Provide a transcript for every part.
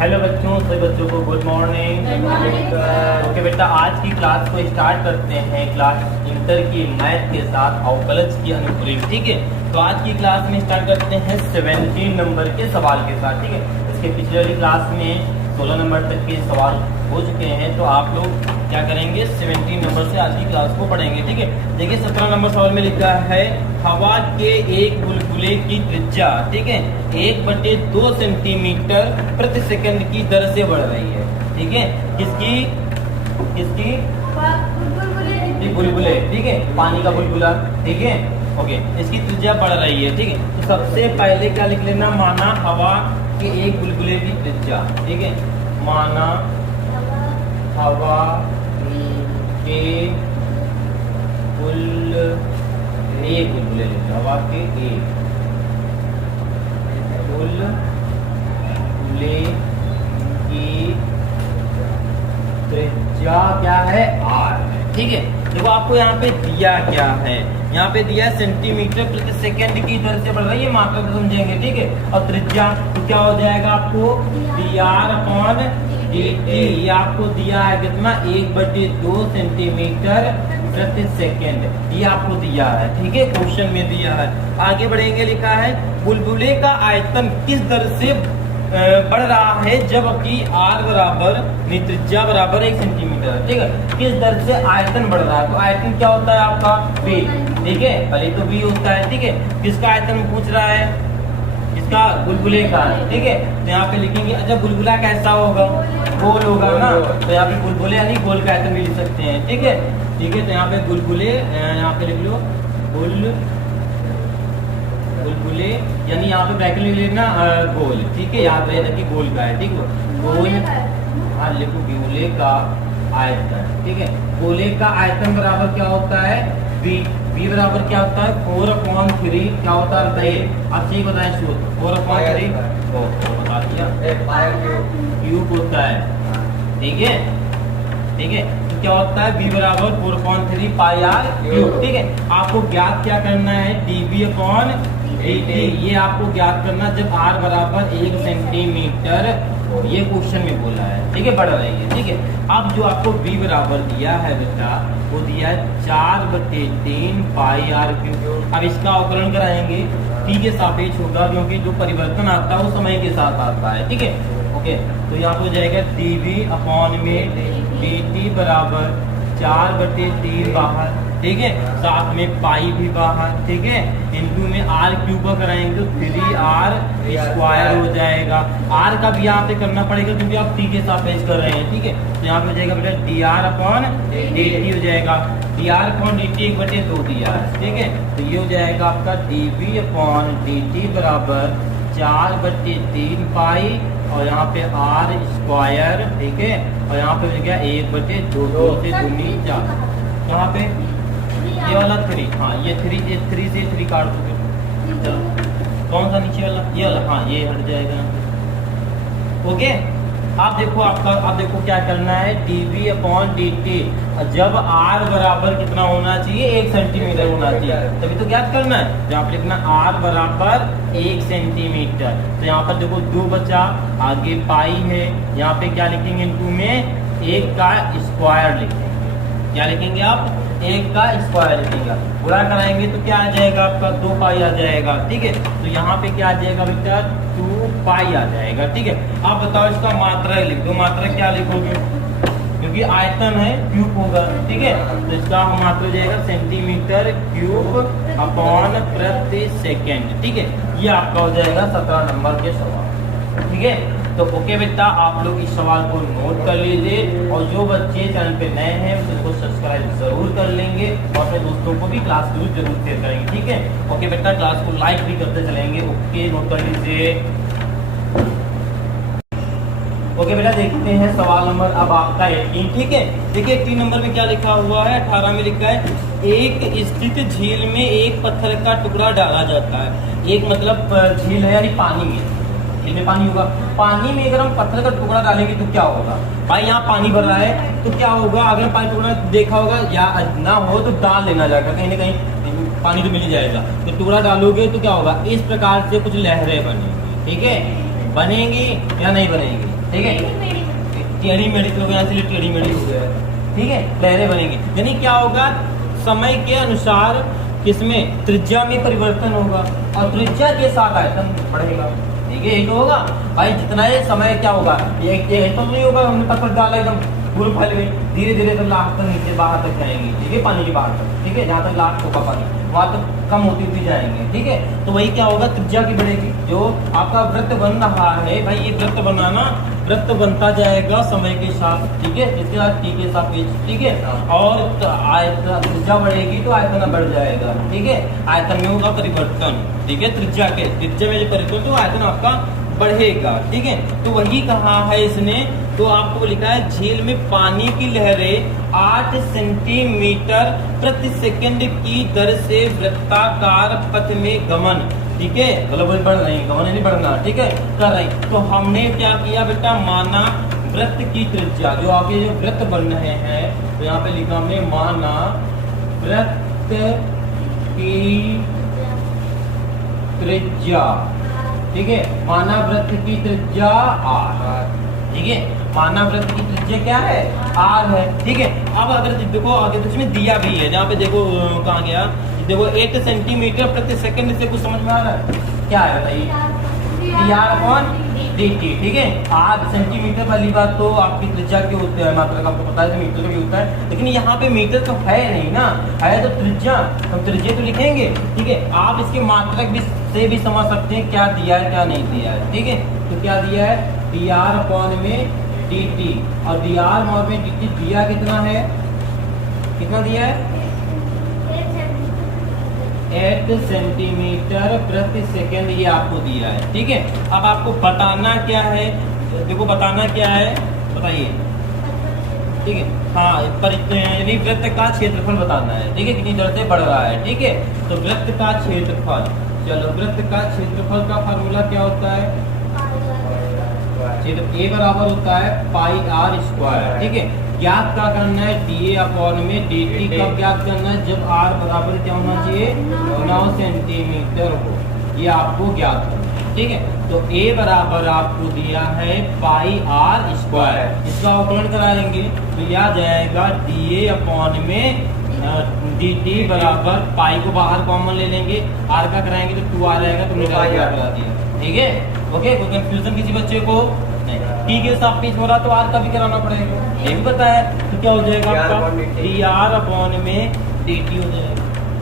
Hello बच्चों, सभी बच्चों को गुड मॉर्निंग। ओके बेटा, आज की क्लास को स्टार्ट करते हैं क्लास इंटर की मैथ के साथ अवकलज की अनुप्रयोग। ठीक है, तो आज की क्लास में स्टार्ट करते हैं 17 नंबर के सवाल के साथ। ठीक है, इसके पिछले वाली क्लास में 16 नंबर तक के सवाल हो चुके हैं, तो आप लोग क्या करेंगे 17 नंबर से आज की क्लास को पढ़ेंगे। ठीक है, देखिए 17 नंबर सवाल में लिखा है हवा के एक बुलबुले की त्रिज्या, ठीक है, 1/2 सेंटीमीटर प्रति सेकंड की दर से बढ़ रही है। ठीक है, किसकी बुलबुले, ठीक है, पानी का बुलबुला। ठीक है, ओके, इसकी त्रिज्या बढ़ रही है। ठीक है, तो सबसे पहले क्या लिख लेना, माना हवा के एक बुलबुले की त्रिज्या। ठीक है, माना हवा के एक बुलबुले, हवा के एक बुलबुले की त्रिज्या क्या है, आर। ठीक है, देखो आपको यहाँ पे दिया क्या है, यहाँ पे दिया है सेंटीमीटर प्रति सेकंड की दर से बढ़ रही है, मात्रा को समझेंगे। ठीक है, और त्रिज्या तो क्या हो जाएगा आपको dr/dt, ये आपको दिया है कितना 1/2 सेंटीमीटर प्रति सेकंड, ये आपको दिया है। ठीक है, क्वेश्चन में दिया है। आगे बढ़ेंगे, लिखा है बुलबुले का आयतन किस दर से बढ़ रहा है जबकि r बराबर त्रिज्या बराबर 1 सेंटीमीटर। ठीक है, किस दर से आयतन बढ़ रहा है, तो आयतन क्या होता है आपका v। ठीक है, पहले तो v होता है। ठीक है, किसका आयतन पूछ रहा है, इसका बुलबुले का। ठीक है, तो यहाँ पे लिखेंगे, अच्छा बुलबुला कैसा होगा, गोल होगा ना, तो यहाँ पे बुलबुले यानी गोल का आयतन भी लिख सकते हैं। ठीक है, ठीक है, तो यहाँ पे बुलबुले, यहाँ पे लिख लो बुलबुले, यानी यहाँ पे ब्रैकेट में लेना गोल। ठीक है, याद रहेगा कि गोल का है। ठीक है, गोल, हाँ लिखो गोले का आयतन। ठीक है, गोले का आयतन बराबर क्या होता है, v बराबर क्या होता है 4/3, क्या होता है बताइए, आप सही बताएं, 4/3 बता दिया, क्यूब होता है। ठीक है, ठीक है, तो क्या होता है v बराबर 4/3 पाई r क्यूब। ठीक है, आपको ज्ञात क्या करना है, dv/dt, ये आपको ज्ञात करना जब r बराबर 1 सेंटीमीटर, ये क्वेश्चन में बोला है। ठीक है, बढ़ रही है। ठीक है, अब जो आपको v बराबर दिया है बेटा, वो दिया है 4/3 पाई r क्यूब। अब इसका अवकलन कराएंगे, t के सापेक्ष होगा, क्योंकि जो परिवर्तन आता है वो समय के साथ आता है। ठीक है, ओके, तो यहाँ पे हो जाएगा dv/dt बराबर 4/3 बाहर। ठीक है, साथ में पाई भी बाहर। ठीक है, इनटू में r क्यूब का कराएंगे तो 3r² हो जाएगा। r का भी यहाँ पे करना पड़ेगा क्योंकि आप t के सापेक्ष कर रहे हैं। ठीक है, तो यहाँ पे हो जाएगा बेटा dr/dt हो जाएगा, dr/dt 1/2 दिया है। ठीक है, तो ये हो जाएगा आपका dv/dt बराबर 4/3 पाई, और यहाँ पे r²। ठीक है, और यहाँ पे हो गया 1/2 से 2 4, यहाँ पे ये वाला 3, हाँ ये 3 से 3 काट दोगे, चलो कौन सा नीचे वाला, ये वाला, हाँ ये हट जाएगा। ओके, आप देखो आपका, आप देखो क्या करना है, dv/dt जब r बराबर कितना होना चाहिए, 1 सेंटीमीटर होना चाहिए, तभी तो ज्ञात करना है। तो यहाँ पे लिखना r बराबर 1 सेंटीमीटर, तो यहाँ पर देखो 2 बचा, आगे पाई है, यहाँ पे क्या लिखेंगे, इनटू में 1 का स्क्वायर लिखेंगे। क्या लिखेंगे आप, 1 का स्क्वायर लिखेगा, गुणा कराएंगे तो क्या आ जाएगा आपका 2 पाई आ जाएगा। ठीक है, तो यहाँ पे क्या आ जाएगा बेटा 2 पाई आ जाएगा। ठीक है, आप बताओ इसका मात्रा लिख दो, मात्रा क्या लिखोगे, क्योंकि आयतन है क्यूब होगा। ठीक है, तो इसका मात्रा हो जाएगा सेंटीमीटर क्यूब अपॉन प्रति सेकेंड। ठीक है, ये आपका हो जाएगा 17 नंबर के सवाल। ठीक है, तो ओके बेटा, आप लोग इस सवाल को नोट कर लीजिए, और जो बच्चे चैनल पे नए हैं उसको सब्सक्राइब जरूर कर लेंगे, और अपने दोस्तों को भी क्लास जरूर शेयर करेंगे। ठीक है, ओके बेटा, क्लास को लाइक भी करते चलेंगे। ओके, नोट कर लीजिए। ओके बेटा, देखते हैं सवाल नंबर अब आपका 18। ठीक है, देखिए 18 नंबर में क्या लिखा हुआ है, 18 में लिखा है एक स्थित झील में एक पत्थर का टुकड़ा डाला जाता है। एक मतलब झील है यानी पानी में, झील में पानी होगा, पानी में अगर हम पत्थर का टुकड़ा डालेंगे तो क्या होगा भाई, यहाँ पानी भर रहा है तो क्या होगा, अगर पानी टुकड़ा देखा होगा या ना हो तो डाल लेना जाएगा, कहीं ना कहीं पानी तो मिल ही जाएगा, तो टुकड़ा डालोगे तो क्या होगा, इस प्रकार से कुछ लहरें बनेंगी। ठीक है, बनेगी या नहीं बनेगी, ठीक है। टेढ़ी मेढ़ी तो यहाँ से टेढ़ी मेढ़ी हो गया, ठीक है, लहरें बनेंगी। यानी क्या होगा, समय के अनुसार किसमें, त्रिज्या में परिवर्तन होगा और त्रिज्या के साथ आयतन बढ़ेगा, ठीक है। यही तो होगा भाई, जितना ये समय क्या होगा, ये तो नहीं होगा हमने पकड़ डाला एकदम पूरे फैल गई, धीरे धीरे तो लाख तक नीचे बाहर तक जाएंगे, ठीक है, पानी के बाहर तक, ठीक है, जहाँ तक लाख होगा पानी वहाँ तक कम होती हुई जाएंगे, ठीक है। तो वही क्या होगा, त्रिज्या की बढ़ेगी। जो आपका वृत्त बन रहा है भाई, ये वृत्त बनाना, वृत्त बनता जाएगा समय के साथ, ठीक है, इसके साथ टी के सापेक्ष, ठीक है। और त्रिज्या बढ़ेगी तो आयतन बढ़ जाएगा, ठीक है, आयतन में होगा परिवर्तन, ठीक है, त्रिज्या में जो परिवर्तन तो आयतन आपका बढ़ेगा, ठीक है। तो वही कहा है इसने, तो आपको लिखा है झील में पानी की लहरें 8 सेंटीमीटर प्रति सेकंड की दर से वृत्ताकार पथ में गमन, ठीक है, मतलब बढ़ रही, गमन नहीं बढ़ना, ठीक है, कर रही। तो हमने क्या किया बेटा, माना वृत्त की त्रिज्या, जो आपके जो वृत्त बन रहे हैं, तो यहाँ पे लिखा हमने माना वृत्त की त्रिज्या, ठीक है, माना वृत्त की त्रिज्या r, ठीक है, माना वृत्त की त्रिज्या क्या है, r है, ठीक है। अब अगर देखो आगे तो इसमें दिया भी है, जहाँ पे देखो कहाँ गया, देखो 8 सेंटीमीटर प्रति सेकंड से कुछ समझ में आ रहा है, क्या है बताइए, dr/dt, ठीक है। 8 सेंटीमीटर वाली बात तो आपकी त्रिज्या की होती है, मात्रा आपको पता है मीटर भी होता है, लेकिन यहाँ पे मीटर तो है नहीं ना, है तो त्रिज्या, हम त्रिज्या तो लिखेंगे, ठीक है। आप इसके मात्रक भी से भी समझ सकते हैं क्या दिया है क्या नहीं दिया है, ठीक है। तो क्या दिया है, dr/dt, और dr/dt दिया कितना है, कितना दिया है, 8 सेंटीमीटर प्रति सेकंड, ये आपको दिया है, ठीक है। अब आपको बताना क्या है, देखो बताना क्या है, बताइए, ठीक है, हाँ, यानी वृत्त का क्षेत्रफल बताना है, ठीक है, कितनी दर से बढ़ रहा है, ठीक है। तो वृत्त का क्षेत्रफल, चलो वृत्त का क्षेत्रफल का फार्मूला क्या होता है, A बराबर होता है पाई r स्क्वायर, ठीक है। ज्ञात क्या करना है, dA/dt कब ज्ञात करना है, जब r बराबर क्या होना चाहिए, 9 सेंटीमीटर हो, ये आपको ज्ञात करना है, ठीक है। तो A बराबर आपको दिया है पाई r स्क्वायर, इसका अवकलन कराएंगे तो यह आ जाएगा dA/dt बराबर पाई को बाहर कॉमन ले लेंगे, r का कराएंगे तो 2 आ जाएगा, तुमने करा दिया, ठीक है, ओके। कोई कंफ्यूजन किसी बच्चे को नहीं, टी के सापेक्ष हो रहा तो r का भी कराना पड़ेगा, ये भी पता है, तो क्या हो जाएगा आपका dr/dt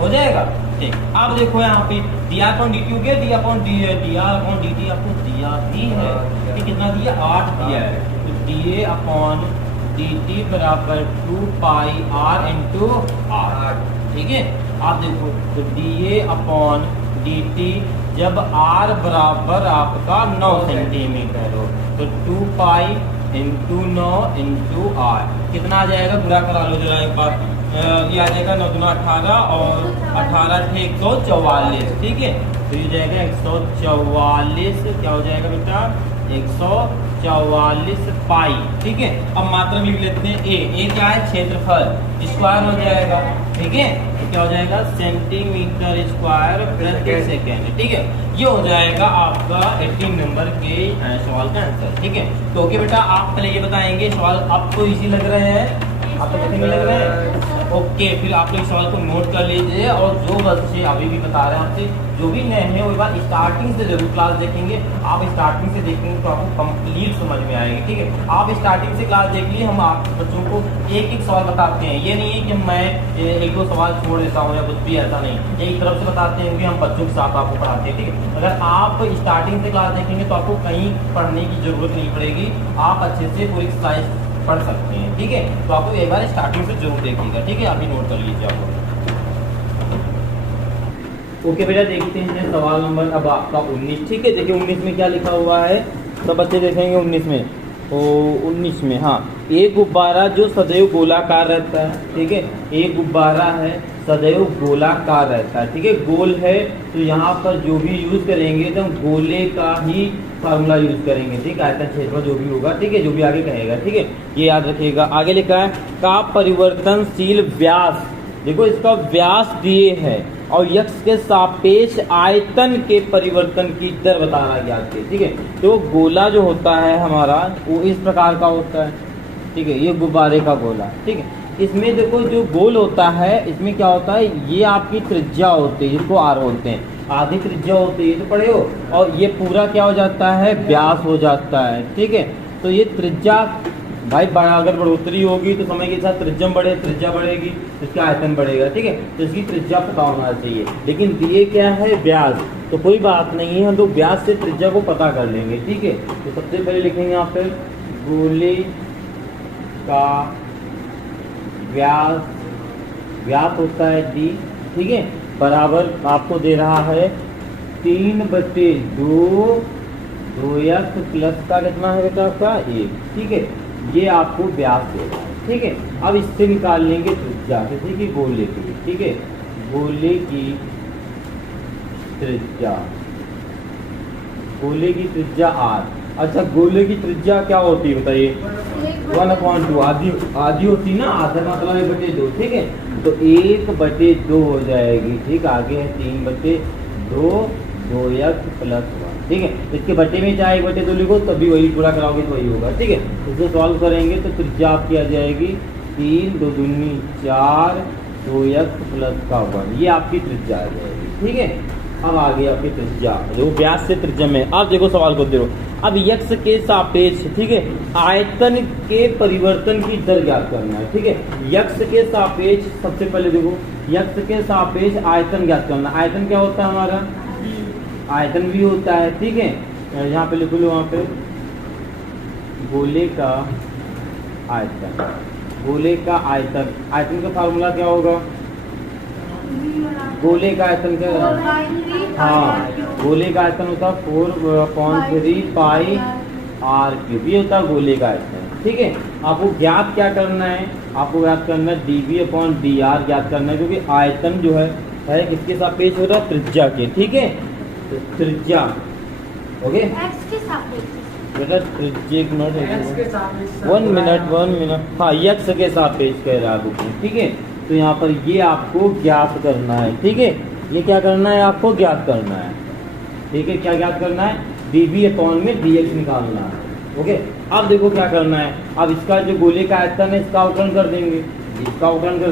हो जाएगा, ठीक। अब देखो यहाँ पे dr/dt हो गया, dr/dt आपको दिया भी है, कि कितना दिया, 8 दिया है, तो dA/dt बराबर 2 पाई r इंटू r, ठीक है। आप देखो तो dA/dt जब r बराबर आपका 9 सेंटीमीटर हो तो 2 पाई इंटू 9 इंटू r कितना आ जाएगा, बुरा करा लो जरा एक बार, ये आ जाएगा 9 दूना 18 और 18 थे 144, ठीक है। तो ये जाएगा 144, क्या हो जाएगा बेटा, 144 पाई, ठीक है। अब मात्रा भी लिख लेते हैं, ए क्या है, क्षेत्रफल, स्क्वायर हो जाएगा, ठीक है, तो क्या हो जाएगा, सेंटीमीटर स्क्वायर प्रति सेकेंड, ठीक है। ये हो जाएगा आपका 18 नंबर के सवाल का आंसर, ठीक है। तो ओके बेटा, आप पहले ये बताएंगे, सवाल आपको इजी लग रहे हैं, आपको कितने लग रहे हैं, ओके। फिर आप लोग सवाल को नोट कर लीजिए, और जो बच्चे अभी भी बता रहे हैं आपसे, जो भी नए हैं वो बार स्टार्टिंग से जरूर क्लास देखेंगे, आप स्टार्टिंग से देखेंगे तो आपको कंप्लीट समझ में आएगी, ठीक है। आप स्टार्टिंग से क्लास देख लिए, हम आप बच्चों को एक एक सवाल बताते हैं, ये नहीं है कि मैं एक दो सवाल छोड़ देता हूँ या कुछ भी, ऐसा नहीं, एक तरफ से बताते हैं कि हम बच्चों के साथ आपको पढ़ाते हैं, ठीक है। अगर आप स्टार्टिंग से क्लास देखेंगे तो आपको कहीं पढ़ने की जरूरत नहीं पड़ेगी, आप अच्छे से पूरी क्लास पढ़ सकते हैं, ठीक है। तो आपको एक बार स्टार्टिंग से जरूर देखिएगा, ठीक है, अभी नोट कर लीजिए आप। ओके बेटा, देखते हैं सवाल नंबर अब आपका 19, ठीक है। देखिए 19 में क्या लिखा हुआ है, सब बच्चे देखेंगे 19 में, तो 19 में हाँ, एक गुब्बारा जो सदैव गोलाकार रहता है, ठीक है, एक गुब्बारा है सदैव गोलाकार रहता है, ठीक है, गोल है, तो यहाँ पर जो भी यूज करेंगे तो हम गोले का ही फार्मूला यूज करेंगे, ठीक है, आयतन क्षेत्रफल जो भी होगा, ठीक है, जो भी आगे कहेगा, ठीक है, ये याद रखिएगा। आगे लिखा है का परिवर्तनशील व्यास, देखो इसका व्यास दिए है, और यक्स के सापेक्ष आयतन के परिवर्तन की दर बताना ज्ञात है। ठीक है, तो गोला जो होता है हमारा वो इस प्रकार का होता है। ठीक है, ये गुब्बारे का गोला। ठीक है, इसमें देखो जो गोल होता है इसमें क्या होता है, ये आपकी त्रिज्या होती है, इसको आर बोलते हैं, आधी त्रिज्या होती है, ये तो पढ़े हो। और ये पूरा क्या हो जाता है, व्यास हो जाता है। ठीक है, तो ये त्रिज्या भाई अगर बढ़ोतरी होगी तो समय के साथ त्रिज्या बढ़ेगी, इसका आयतन बढ़ेगा। ठीक है, तो इसकी त्रिज्या पता होना चाहिए, लेकिन दिए क्या है, व्यास, तो कोई बात नहीं है, हम लोग व्यास से त्रिज्या को पता कर लेंगे। ठीक है, तो सबसे पहले लिखेंगे यहाँ पे गोले का व्यास होता है डी। ठीक है, बराबर आपको दे रहा है 3/2 2x प्लस का कितना है बेटा आपका 1। ठीक है, ये आपको व्यास देगा। ठीक है, अब इससे निकाल लेंगे त्रिज्या, जैसे कि गोले की। ठीक है, गोले की त्रिज्या r। अच्छा, गोले की त्रिज्या क्या होती है बताइए, 1/2 आधी होती ना, आधा मतलब 1/2। ठीक है, तो 1/2 हो जाएगी। ठीक, आगे है 3/2 2x प्लस 1। ठीक है, इसके बटे में चाहे 1/2 लिखो तभी वही पूरा कराओगे तो वही होगा। ठीक है, इसको सॉल्व करेंगे तो त्रिज्या आपकी आ जाएगी 3 2 दूनी 4 2x प्लस का 1, ये आपकी त्रिज्या आ जाएगी। ठीक है, अब आ गई आपकी त्रिज्या, जो व्यास से त्रिज्या में। अब देखो सवाल को देखो, अब यक्स के सापेक्ष, ठीक है, आयतन के परिवर्तन की दर ज्ञात करना है। ठीक है, यक्स के सापेक्ष, सबसे पहले देखो यक्स के सापेक्ष आयतन ज्ञात करना। आयतन क्या होता है हमारा, आयतन भी होता है। ठीक है, यहाँ पे लिख लो, वहाँ पे गोले का आयतन, आयतन का फार्मूला क्या होगा, गोले का आयतन क्या, हाँ, गोले का आयतन होता है 4/3 पाई r³, ये होता है गोले का आयतन। ठीक है, आपको ज्ञात क्या करना है, आपको ज्ञात करना है dv/dr ज्ञात करना है, क्योंकि आयतन जो है किसके सापेक्ष हो रहा है, त्रिज्या के। ठीक है, तो त्रिज्या ओके बेटा, त्रिज्या 1 मिनट, हाँ, यक्स के सापेक्ष कह रहा है। ठीक है, तो यहाँ पर ये आपको ज्ञात करना है। ठीक है, ये क्या करना है, आपको ज्ञात करना है। ठीक है, क्या ज्ञात करना है, dv/dx निकालना है। ओके, अब देखो क्या करना है, अब इसका जो गोले का आयतन है इसका अवकलन कर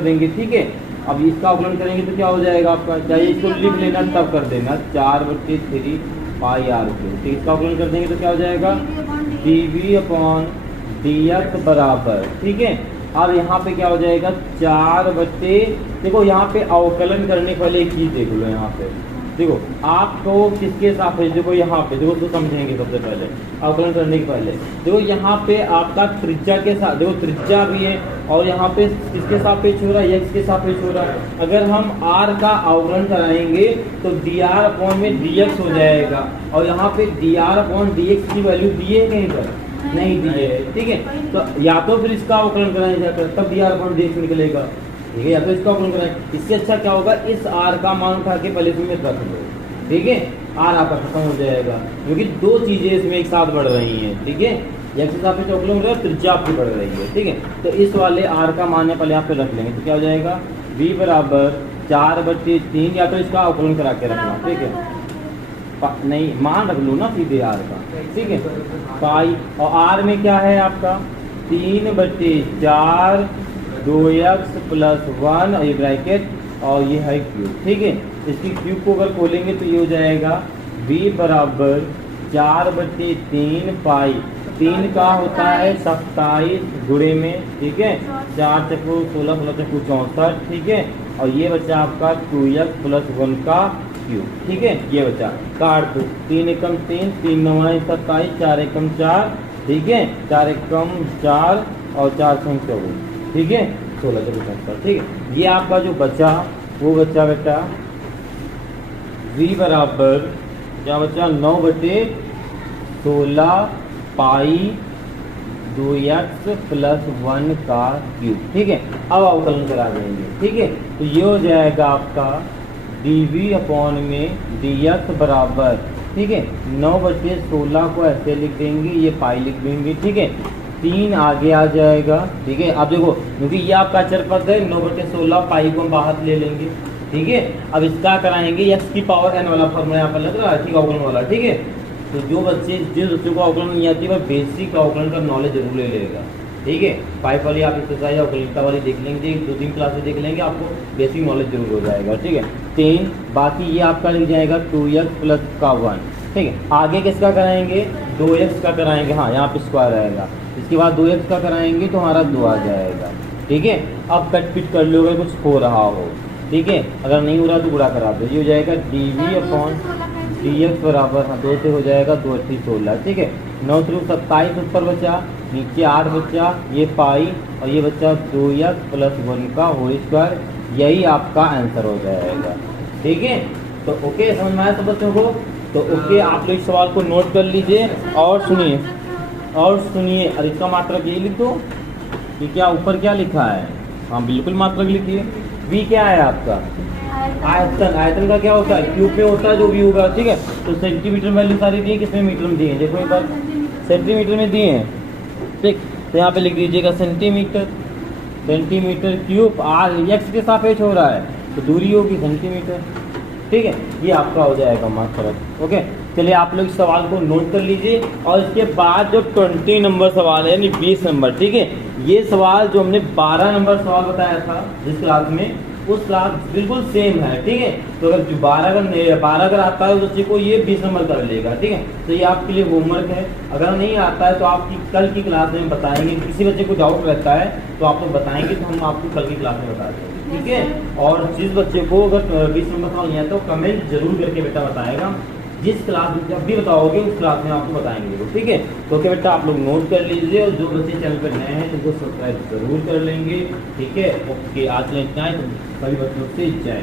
देंगे। ठीक है, अब इसका अवकलन करेंगे तो क्या हो जाएगा आपका, चाहिए इसको लिख लेना तब कर देना, 4/3 पाई r³। तो इसका अवकलन कर देंगे तो क्या हो जाएगा, dv/dx बराबर। ठीक है, अब यहाँ पे क्या हो जाएगा, 4 बटे, देखो यहाँ पे अवकलन करने के पहले एक चीज देख लो, यहाँ पे देखो आपको किसके सापेक्ष, देखो यहाँ पे देखो, तो समझेंगे सबसे पहले अवकलन करने के पहले। देखो यहाँ पे आपका त्रिज्या के साथ, देखो त्रिज्या भी है और यहाँ पे किसके सापेक्ष हो रहा है, x के सापेक्ष हो रहा है। अगर हम r का अवकलन कराएंगे तो dr/dx हो जाएगा, और यहाँ पे dr/dx की वैल्यू दी है कहीं पर, नहीं दी है। ठीक है, तो या तो फिर इसका अवकलन कराया जाकर तब dr/dx निकलेगा। ठीक है, या तो इसका अवकलन कराएं, इससे अच्छा क्या होगा, इस r का मान उठा के पहले इसमें रख लो। ठीक है, r आपका खत्म हो जाएगा, क्योंकि दो चीजें इसमें एक साथ बढ़ रही हैं। ठीक है, x के सापेक्ष अवकलन हो रहा है, त्रिज्या आपकी बढ़ रही है। ठीक है, तो इस वाले r का मान पहले यहाँ पे रख लेंगे तो क्या हो जाएगा, v बराबर 4/3, या तो इसका अवकलन करा के रखना। ठीक है, नहीं, मान रख लो ना सीधे r का। ठीक है, पाई, और r में क्या है आपका 3/4 2x प्लस 1, और ये ब्रैकेट, और ये है क्यूब। ठीक है, इसकी क्यूब को अगर खोलेंगे तो ये हो जाएगा v बराबर 4/3 पाई, 3 का होता है 27 गुणे में। ठीक है, 4 चक्कू 16, 16 चक्कू 64। ठीक है, और ये बचा आपका 2x प्लस 1 का क्यूब। ठीक है, ये बचा, काट दो, 3 एकम 3, 3 9 27, 4 एकम 4। ठीक है, 4 एकम 4 और 4 6 24। ठीक है, 16 चक्कू 64। ठीक है, ये आपका जो बचा वो बचा बेटा v बराबर क्या बचा, 9/16 पाई 2x प्लस 1 का क्यूब। ठीक है, अब अवकलन करा देंगे। ठीक है, तो ये हो जाएगा आपका dv/dx बराबर, ठीक है, 9/16 को ऐसे लिख देंगे, ये पाई लिख देंगे। ठीक है, 3 आगे आ जाएगा। ठीक है, अब देखो क्योंकि ये आपका अचर पद है, 9/16 पाई को हम बाहर ले लेंगे। ठीक है। अब इसका कराएंगे x की पावर n वाला फॉर्मूला यहाँ पर लग रहा है, ठीक है, अवकलन वाला, ठीक है। तो जिस बच्चों को अवकलन नहीं आती है बेसिक अवकलन का नॉलेज जरूर ले लेगा, ठीक है। 5 वाली आप एक्सरसाइज अवकलनिता वाली देख लेंगे, 2-3 क्लासेस देख लेंगे, आपको बेसिक नॉलेज जरूर हो जाएगा, ठीक है। 3 बाकी ये आपका लिख जाएगा 2x प्लस का 1, ठीक है। आगे किसका कराएंगे, 2x का कराएंगे, हाँ यहाँ पे स्क्वायर आएगा। इसके बाद 2x का कराएंगे तो हमारा 2 आ जाएगा, ठीक है। अब कट पिट कर लो अगर कुछ हो रहा हो, ठीक है। अगर नहीं हो रहा तो गुणा करा दो, ये हो जाएगा dv अपॉन dx बराबर, हाँ 2 से हो जाएगा 2 × 8 = 16, ठीक है। 9 × 27 ऊपर बचा, नीचे 8 बचा, ये पाई और ये बचा 2x प्लस 1 का होल स्क्वायर, यही आपका आंसर हो जाएगा, ठीक है। तो ओके, समझ में आया सब बच्चों को? तो ओके, आप लोग इस सवाल को नोट कर लीजिए और सुनिए और इसका मात्रक ये लिख दो कि क्या ऊपर क्या लिखा है, हाँ बिल्कुल मात्रक लिखिए। v क्या है आपका, आयतन। आयतन का क्या होता है, क्यूब में होता है जो v होगा, ठीक है। तो सेंटीमीटर वैल्यू सारी दी है, किसमें मीटर में दिए हैं, देखो एक बार सेंटीमीटर में दिए हैं, ठीक। तो यहाँ पे लिख दीजिएगा सेंटीमीटर क्यूब, r x के सापेक्ष हो रहा है तो दूरी होगी सेंटीमीटर, ठीक है। ये आपका हो जाएगा मात्रक, ओके। चलिए आप लोग इस सवाल को नोट कर लीजिए और इसके बाद जो 20 नंबर सवाल है यानी 20 नंबर, ठीक है। ये सवाल जो हमने 12 नंबर सवाल बताया था जिस क्लास में, उस क्लास बिल्कुल सेम है, ठीक है। तो अगर 12 अगर आता है बच्चे को ये 20 नंबर कर लेगा, ठीक है। तो ये आपके लिए होमवर्क है। अगर नहीं आता है तो आपकी कल की क्लास में बताएंगे, किसी बच्चे को डाउट रहता है तो आप लोग बताएंगे तो हम आपको कल की क्लास में बता देंगे, ठीक है। और जिस बच्चे को अगर 20 नंबर सवाल नहीं आता तो कमेंट जरूर करके बेटा बताएगा, जिस क्लास में जब भी बताओगे उस क्लास में आपको बताएंगे वो, ठीक है। तो क्या बेटा आप लोग नोट कर लीजिए और जो बच्चे चैनल पर नए हैं उनको सब्सक्राइब जरूर कर लेंगे, ठीक है। ओके, आज इतना ही, सभी बच्चों से जय।